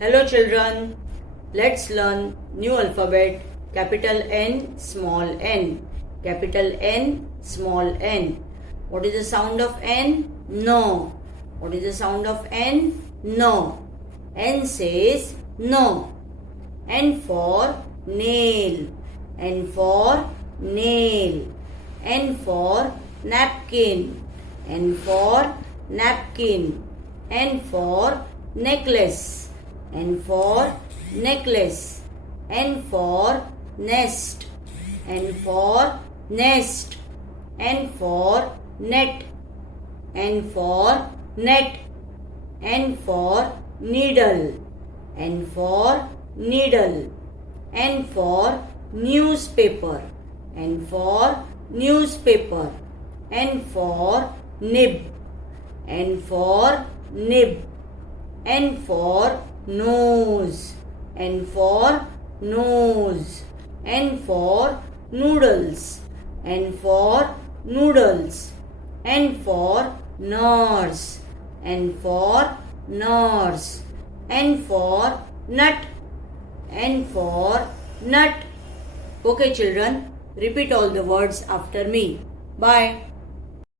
Hello children, let's learn new alphabet, capital N, small n. Capital N, small n. What is the sound of N? No. What is the sound of N? No. N says no. N for nail. N for nail. N for napkin. N for napkin. N for necklace. N for necklace. N for nest. N for nest. N for net. N for net. N for needle. N for needle. N for newspaper. N for newspaper. N for nib. N for nib. N for nose. N for nose. N for noodles. N for noodles. N for nurse. N for nurse. N for nut. N for nut. Okay children, repeat all the words after me. Bye.